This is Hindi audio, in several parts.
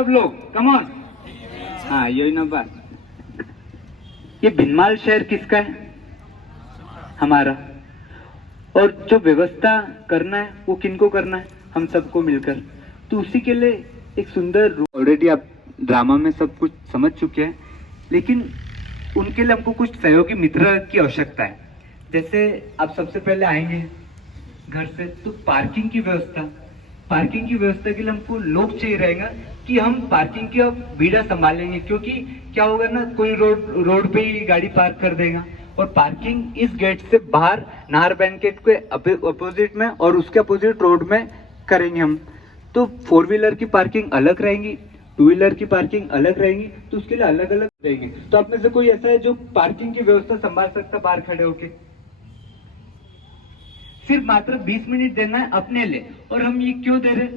सब लोग कम ऑन। हाँ यही ना बात। ये भिनमाल शहर किसका है? हमारा। और जो व्यवस्था करना है वो किनको करना है? हम सबको मिलकर। तो उसी के लिए एक सुंदर, ऑलरेडी आप ड्रामा में सब कुछ समझ चुके हैं, लेकिन उनके लिए हमको कुछ सहयोगी मित्र की आवश्यकता है। जैसे आप सबसे पहले आएंगे घर से तो पार्किंग की व्यवस्था के लिए हमको लोग चाहिए रहेगा कि हम पार्किंग का बीड़ा संभालेंगे, क्योंकि क्या होगा ना, कोई रोड पे ही गाड़ी पार्क कर देगा। और पार्किंग इस गेट से बाहर नाहर बैंकेट के अपोजिट में और उसके अपोजिट रोड में करेंगे हम। तो 4 व्हीलर की पार्किंग अलग रहेंगी, 2 व्हीलर की पार्किंग अलग रहेंगी, तो उसके लिए अलग अलग रहेंगे। तो आप में से कोई ऐसा है जो पार्किंग की व्यवस्था संभाल सकता बाहर खड़े होके? सिर्फ मात्र 20 मिनट देना है अपने लिए। और हम ये क्यों दे रहे?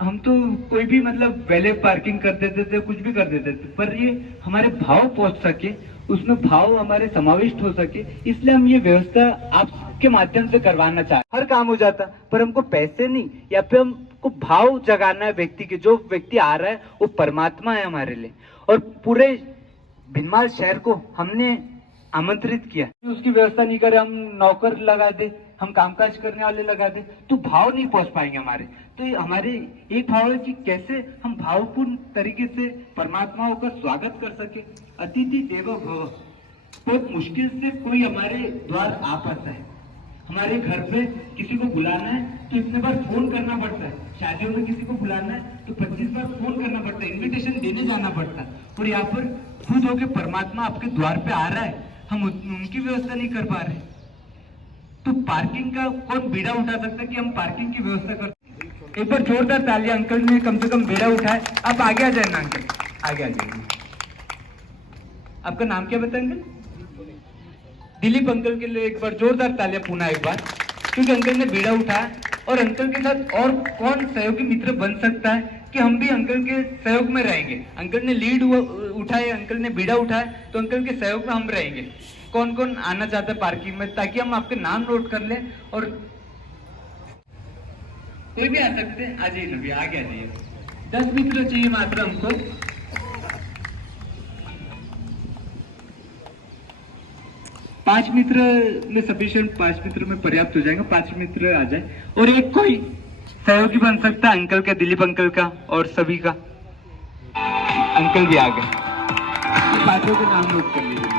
हम तो कोई भी मतलब वैले पार्किंग कर देते थे, कुछ भी कर देते थे, पर ये हमारे भाव पहुंच सके, उसमें भाव हमारे समाविष्ट हो सके, इसलिए हम ये व्यवस्था आपके माध्यम से करवाना चाहते। हर काम हो जाता, पर हमको पैसे नहीं, या फिर हमको भाव जगाना है व्यक्ति के। जो व्यक्ति आ रहा है वो परमात्मा है हमारे लिए। और पूरे भिनमाल शहर को हमने आमंत्रित किया। उसकी व्यवस्था नहीं करे, हम नौकर लगा दे, हम कामकाज करने वाले लगा दे, तो भाव नहीं पहुंच पाएंगे हमारे। तो हमारे एक भाव है कि कैसे हम भावपूर्ण तरीके से परमात्माओं का स्वागत कर सके। अतिथि देवो भव। बहुत मुश्किल से कोई हमारे द्वार आ पाता है। हमारे घर पे किसी को बुलाना है तो इतने बार फोन करना पड़ता है। शादियों में किसी को बुलाना है तो 25 बार फोन करना पड़ता है, इन्विटेशन देने जाना पड़ता है। और यहाँ पर खुद होके परमात्मा आपके द्वार पे आ रहा है, हम उनकी व्यवस्था नहीं कर पा रहे। तो पार्किंग का कौन बीड़ा उठा सकता है कि हम पार्किंग की व्यवस्था कर? एक बार जोरदार तालियां, अंकल ने कम से कम बीड़ा उठाए। आप आगे आ जाए ना अंकल, आगे आ जाइए। आपका नाम क्या बताएं अंकल? दिलीप अंकल के लिए एक बार जोरदार तालियां पुनः एक बार, क्योंकि अंकल ने बीड़ा उठाया। और अंकल के साथ और कौन सहयोगी मित्र बन सकता है कि हम भी अंकल के सहयोग में रहेंगे। अंकल ने लीड उठाए, अंकल ने बीड़ा उठाया, तो अंकल के सहयोग में हम रहेंगे। कौन कौन आना चाहता है पार्किंग में, ताकि हम आपके नाम नोट कर लें। और कोई भी आ सकते हैं, आ जाइए नबी, आगे आ जाइए। 10 मित्र चाहिए मात्र हमको। 5 मित्र में सफिशिएंट, 5 मित्र में पर्याप्त हो जाएगा। 5 मित्र आ जाए। और एक कोई सहयोगी बन सकता है अंकल का, दिलीप अंकल का और सभी का। अंकल भी आ गए, पांचों के नाम नोट कर लीजिए।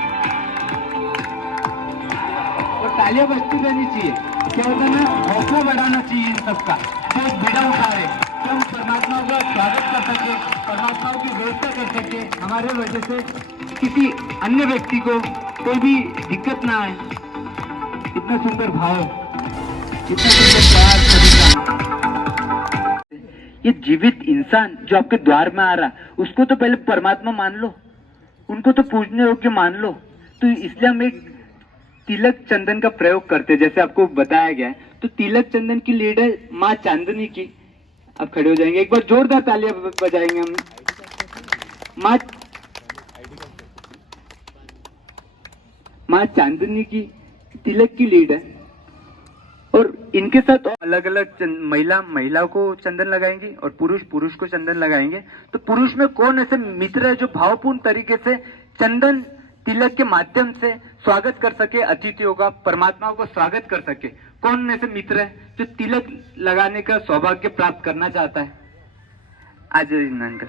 और तालियां बजती रहनी चाहिए। क्या होता है ना, हौसला बढ़ाना चाहिए इन सबका। जो बीड़ा उठा रहे, तो हम परमात्मा का स्वागत कर सके, परमात्माओं की व्यवस्था कर सके, हमारे वजह से किसी अन्य व्यक्ति को कोई भी दिक्कत ना आए। इतना सुंदर भाव, इतना सुंदर प्रयास सभी का। ये जीवित इंसान जो आपके द्वार में आ रहा, उसको तो पहले परमात्मा मान लो, उनको तो पूजने योग्य मान लो। तो इसलिए हम एक तिलक चंदन का प्रयोग करते हैं, जैसे आपको बताया गया है। तो तिलक चंदन की लीड है माँ चांदनी की। आप खड़े हो जाएंगे, एक बार जोरदार तालियां बजाएंगे हम। माँ चांदनी की तिलक की लीड है। और इनके साथ अलग अलग महिला को चंदन लगाएंगी और पुरुष को चंदन लगाएंगे। तो पुरुष में कौन ऐसे मित्र है जो भावपूर्ण तरीके से चंदन तिलक के माध्यम से स्वागत कर सके अतिथियों का, परमात्मा को स्वागत कर सके? कौन ऐसे मित्र है जो तिलक लगाने का सौभाग्य प्राप्त करना चाहता है? आज अंकल,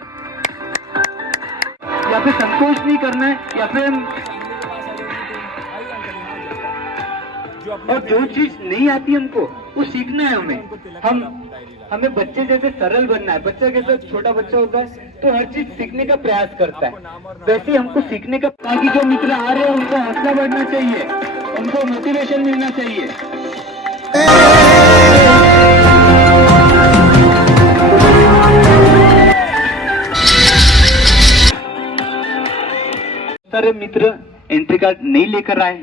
या फिर संकोच नहीं करना है, या फिर और जो चीज नहीं आती हमको वो सीखना है हमें बच्चे जैसे सरल बनना है। बच्चा कैसे, छोटा बच्चा होता है तो हर चीज सीखने का प्रयास करता है, वैसे हमको सीखने का, ताकि जो मित्र आ रहे हैं उनको हौसला बढ़ना चाहिए, उनको मोटिवेशन मिलना चाहिए। सारे मित्र एंट्री कार्ड नहीं लेकर आए,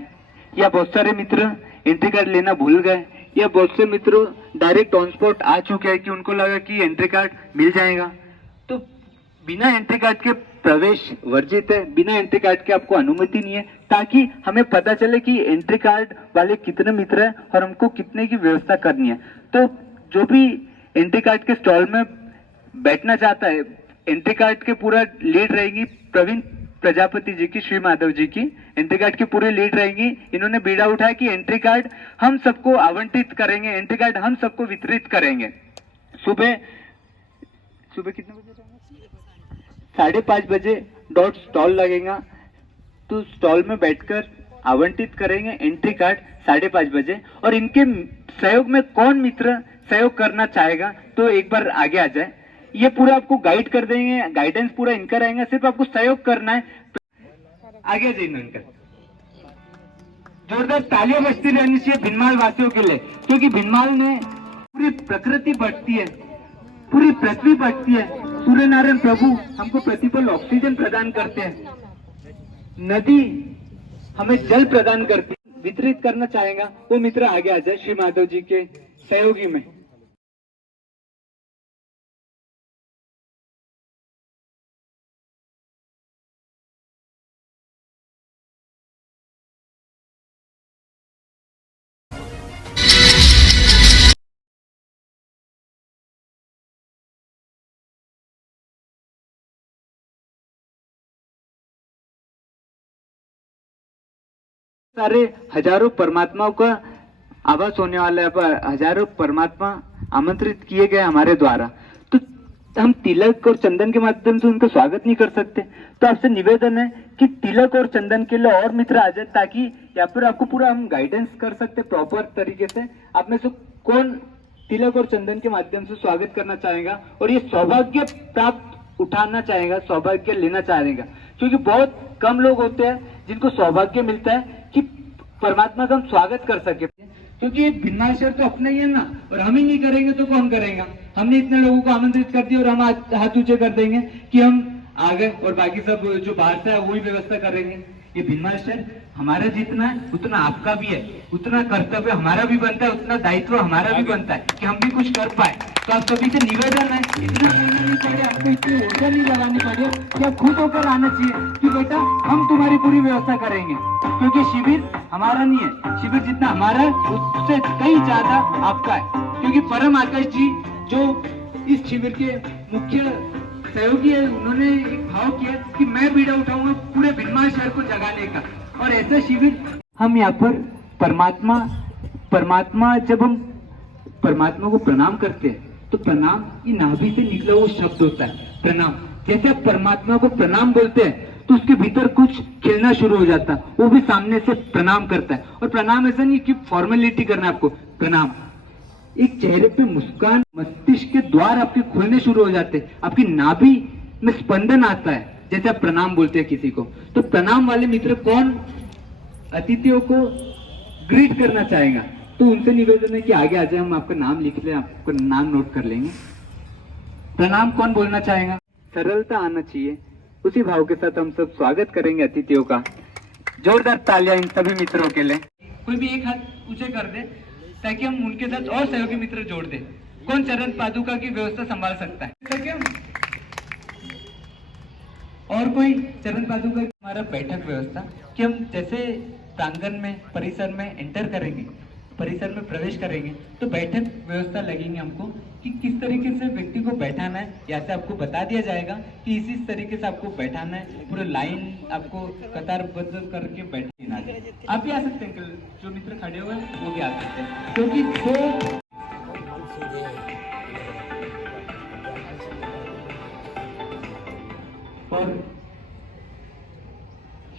या बहुत सारे मित्र एंट्री कार्ड लेना भूल गए, या बहुत से मित्र डायरेक्ट ऑन स्पॉट आ चुके हैं कि उनको लगा कि एंट्री कार्ड मिल जाएगा। तो बिना एंट्री कार्ड के प्रवेश वर्जित है, बिना एंट्री कार्ड के आपको अनुमति नहीं है, ताकि हमें पता चले कि एंट्री कार्ड वाले कितने मित्र हैं और हमको कितने की व्यवस्था करनी है। तो जो भी एंट्री कार्ड के स्टॉल में बैठना चाहता है, एंट्री कार्ड के पूरा लीड रहेगी प्रवीण प्रजापति जी की, श्री माधव जी की एंट्री कार्ड की पूरी लीड रहेंगी। इन्होंने बीड़ा उठाया कि एंट्री कार्ड हम सबको आवंटित करेंगे, एंट्री कार्ड हम सबको वितरित करेंगे। सुबह कितने बजे? 5:30 बजे डॉट स्टॉल लगेगा, तो स्टॉल में बैठकर आवंटित करेंगे एंट्री कार्ड 5:30 बजे। और इनके सहयोग में कौन मित्र सहयोग करना चाहेगा तो एक बार आगे आ जाए, ये पूरा आपको गाइड कर देंगे, गाइडेंस पूरा इनका रहेगा, सिर्फ आपको सहयोग करना है। आगे जाइए इनका। जोरदार तालियां बजती रहनी चाहिए भिनमाल वासियों के लिए, क्योंकि भिनमाल में पूरी प्रकृति बढ़ती है, पूरी पृथ्वी बढ़ती है। सूर्य नारायण प्रभु हमको प्रतिपल ऑक्सीजन प्रदान करते हैं, नदी हमें जल प्रदान करती है। वितरित करना चाहेगा वो मित्र आगे आ जाए श्री माधव जी के सहयोगी में। सारे हजारों परमात्माओं का आवास होने वाला है, हजारों परमात्मा आमंत्रित किए गए हमारे द्वारा, तो हम तिलक और चंदन के माध्यम से उनका स्वागत नहीं कर सकते। तो आपसे निवेदन है कि तिलक और चंदन के लिए और मित्र आ जाए, ताकि यहाँ पर आपको पूरा हम गाइडेंस कर सकते प्रॉपर तरीके से। आप में से कौन तिलक और चंदन के माध्यम से स्वागत करना चाहेगा और ये सौभाग्य प्राप्त उठाना चाहेगा, सौभाग्य लेना चाहेगा? क्योंकि बहुत कम लोग होते हैं जिनको सौभाग्य मिलता है कि परमात्मा का हम स्वागत कर सके, क्योंकि ये भिन्नाशर तो अपना ही है ना, और हम ही नहीं करेंगे तो कौन करेगा? हमने इतने लोगों को आमंत्रित कर दिया और हम हाथ ऊंचे कर देंगे कि हम आ गए और बाकी सब जो बाहर से है वही व्यवस्था करेंगे। ये भिन्नाशर हमारा जितना है उतना आपका भी है, उतना कर्तव्य हमारा भी बनता है, उतना दायित्व हमारा भी बनता है कि हम भी कुछ कर पाए। तो आप सभी से निवेदन है, इतना नहीं पड़े, आपको इतनी ऊर्जा नहीं लगानी पड़े कि आप खुद होकर आना चाहिए कि बेटा हम तुम्हारी पूरी व्यवस्था करेंगे, क्योंकि शिविर हमारा नहीं है, शिविर जितना हमारा है उससे कहीं ज्यादा आपका है। क्योंकि परम आकाश जी जो इस शिविर के मुख्य सहयोगी है, उन्होंने एक भाव किया कि मैं बीड़ा उठाऊंगा पूरे भिनमाल शहर को जगाने का। और ऐसा शिविर हम यहाँ पर परमात्मा जब हम परमात्मा को प्रणाम करते हैं तो प्रणाम ये नाभि से निकला वो शब्द होता है प्रणाम। जैसे आप परमात्मा को प्रणाम बोलते हैं तो उसके भीतर कुछ खिलना शुरू हो जाता है, वो भी सामने से प्रणाम करता है। और प्रणाम ऐसा नहीं कि फॉर्मेलिटी करना, आपको प्रणाम एक चेहरे पे मुस्कान, मस्तिष्क के द्वार आपके खुलने शुरू हो जाते हैं, आपकी नाभि में स्पंदन आता है जैसे आप प्रणाम बोलते हैं किसी को। तो प्रणाम वाले मित्र कौन अतिथियों को ग्रीट करना चाहेगा तो उनसे निवेदन है कि आगे आ जाए, हम आपका नाम लिख लें, आपको नाम नोट कर लेंगे। प्रणाम कौन बोलना चाहेगा? सरलता आना चाहिए, उसी भाव के साथ हम सब स्वागत करेंगे अतिथियों का। जोरदार तालियां इन सभी मित्रों के लिए। कोई भी एक हाथ ऊंचे कर दे ताकि हम उनके साथ और सहयोगी मित्र जोड़ दे। कौन चरण पादुका की व्यवस्था संभाल सकता है? और कोई चरण पादुका की हमारा बैठक व्यवस्था कि हम जैसे प्रांगण में परिसर में एंटर करेंगे, परिसर में प्रवेश करेंगे तो बैठक व्यवस्था लगेंगे हमको कि किस तरीके से व्यक्ति को बैठाना है। यहाँ से आपको बता दिया जाएगा कि इसी तरीके से आपको बैठाना है, पूरे लाइन आपको कतारबद्ध करके बैठना है। आप भी आ सकते हैं, जो मित्र खड़े हुए हैं वो भी आ सकते हैं, क्योंकि जो और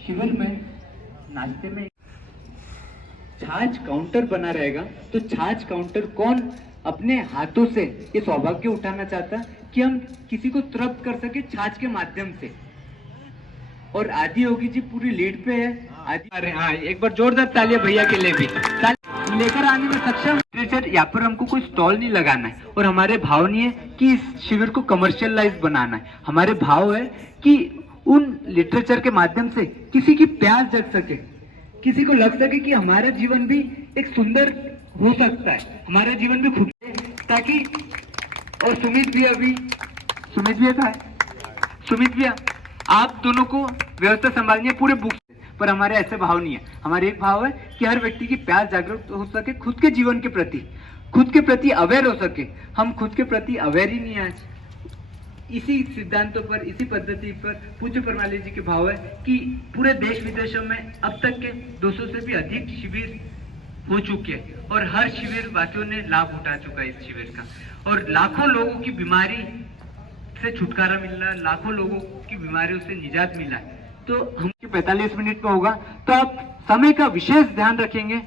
शिविर में नाश्ते में छाछ काउंटर बना रहेगा। तो छाछ काउंटर कौन अपने हाथों से ये सौभाग्य उठाना चाहता कि हम किसी को तृप्त कर सके छाछ के माध्यम से। और आदि योगी जी पूरी लीड पे है। आदि, अरे हाँ, एक बार जोरदार तालियां भैया के लिए भी। लेकर आने में सक्षम लिटरेचर, यहाँ पर हमको कोई स्टॉल नहीं लगाना है और हमारे भाव नहीं है कि इस शिविर को कमर्शियलाइज बनाना है। हमारे भाव है कि उन लिटरेचर के माध्यम से किसी की प्यास जग सके, किसी को लग सके कि हमारा जीवन भी एक सुंदर हो सकता है, हमारा जीवन भी खुद, ताकि। और सुमित भैया था, सुमित भैया आप दोनों को व्यवस्था संभालनी है पूरे बुक, पर हमारे ऐसे भाव नहीं है। हमारे एक भाव है कि हर व्यक्ति की प्यास जागरूक हो सके, खुद के जीवन के प्रति, खुद के प्रति अवेयर हो सके। हम खुद के प्रति अवेयर ही नहीं है। इसी सिद्धांतों पर, इसी पद्धति पर पूज्य परमाली जी के भाव है कि पूरे देश विदेशों में अब तक के 200 से भी अधिक शिविर हो चुके हैं और हर शिविर वासियों ने लाभ उठा चुका है इस शिविर का, और लाखों लोगों की बीमारी से छुटकारा मिल रहा है, लाखों लोगों की बीमारियों से निजात मिला है। तो हम 45 मिनट में होगा, तो आप समय का विशेष ध्यान रखेंगे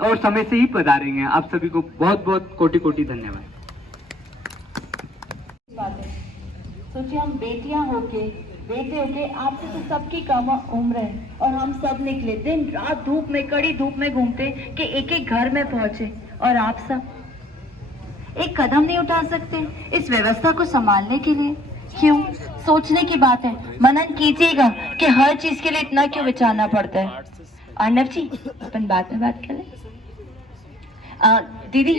और समय से ही पधारेंगे। आप सभी को बहुत बहुत कोटि कोटि धन्यवाद। सोचिए हम बेटियां होके, बेटे होके, आपसे तो सबकी कम उम्र है और हम सब निकले दिन रात धूप में, कड़ी धूप में घूमते कि एक एक घर में पहुंचे, और आप सब एक कदम नहीं उठा सकते इस व्यवस्था को संभालने के लिए। क्यों? सोचने की बात है, मनन कीजिएगा कि हर चीज के लिए इतना क्यों विचारना पड़ता है। अर्णव जी, अपन बाद में बात करें। दीदी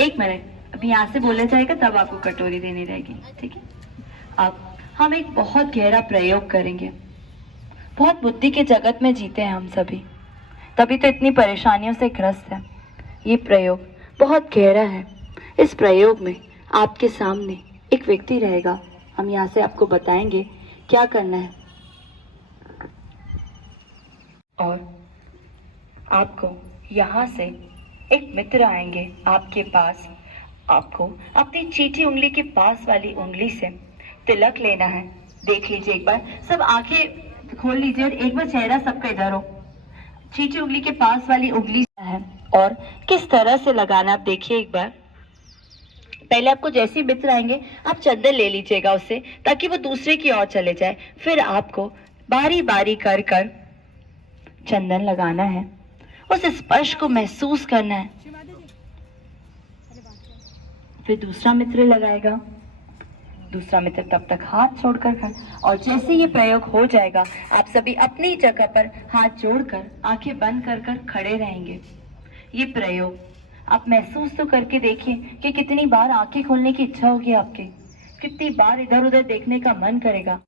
एक मिनट, अभी यहाँ से बोला जाएगा तब आपको कटोरी देनी रहेगी, ठीक है? अब हम एक बहुत गहरा प्रयोग करेंगे। बहुत बुद्धि के जगत में जीते हैं हम सभी, तभी तो इतनी परेशानियों से ग्रस्त है। ये प्रयोग बहुत गहरा है। इस प्रयोग में आपके सामने एक व्यक्ति रहेगा, हम यहाँ से आपको बताएंगे क्या करना है, और आपको यहाँ से एक मित्र आएंगे आपके पास। आपको अपनी चीठी उंगली के पास वाली उंगली से तिलक लेना है। देख लीजिए एक बार, सब आंखें खोल लीजिए और एक बार चेहरा सबका इधर हो। चीठी उंगली के पास वाली उंगली है और किस तरह से लगाना आप देखिए एक बार। पहले आपको जैसे ही मित्र आएंगे आप चंदन ले लीजिएगा उससे, ताकि वो दूसरे की ओर चले जाए। फिर आपको बारी बारी कर कर चंदन लगाना है, उस स्पर्श को महसूस करना है। फिर दूसरा मित्र लगाएगा, दूसरा मित्र तब तक हाथ छोड़कर खड़ा, और जैसे ये प्रयोग हो जाएगा आप सभी अपनी जगह पर हाथ जोड़कर आंखें बंद कर कर खड़े रहेंगे। ये प्रयोग आप महसूस तो करके देखिए कि कितनी बार आंखें खोलने की इच्छा होगी आपके, कितनी बार इधर उधर देखने का मन करेगा।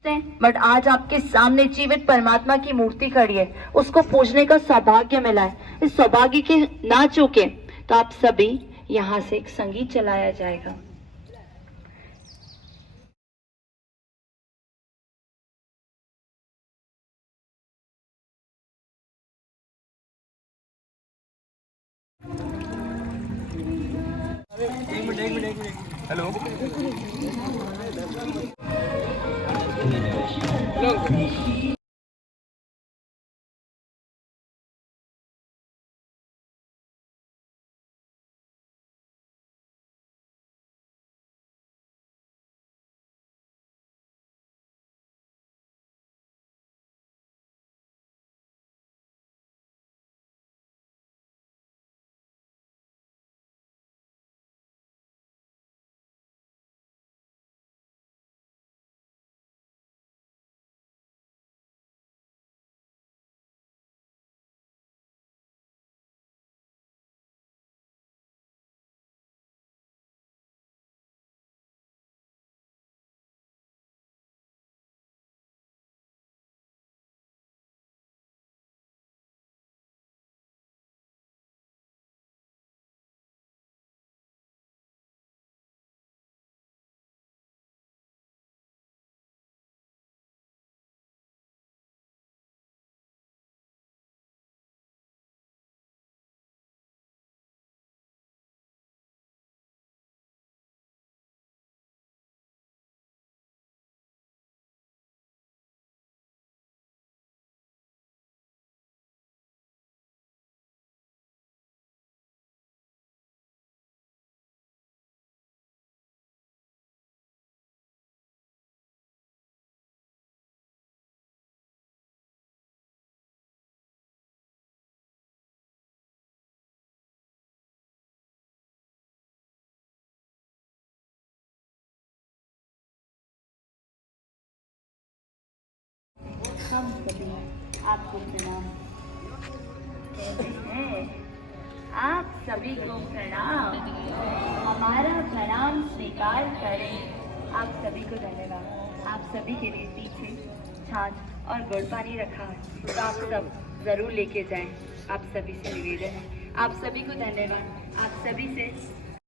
बट आज आपके सामने जीवित परमात्मा की मूर्ति खड़ी है, उसको पूजने का सौभाग्य मिला है। इस सौभाग्य के ना चूके तो आप सभी यहाँ से एक संगीत चलाया जाएगा। एक मिनट हेलो हम सभी आपको प्रणाम कहते हैं। आप सभी को प्रणाम, हमारा प्रणाम स्वीकार करें। आप सभी को धन्यवाद। आप सभी के लिए पीछे छाछ और गुड़ पानी रखा है, तो आप सब जरूर लेके जाएं। आप सभी से निवेदन है। आप सभी को धन्यवाद। आप सभी से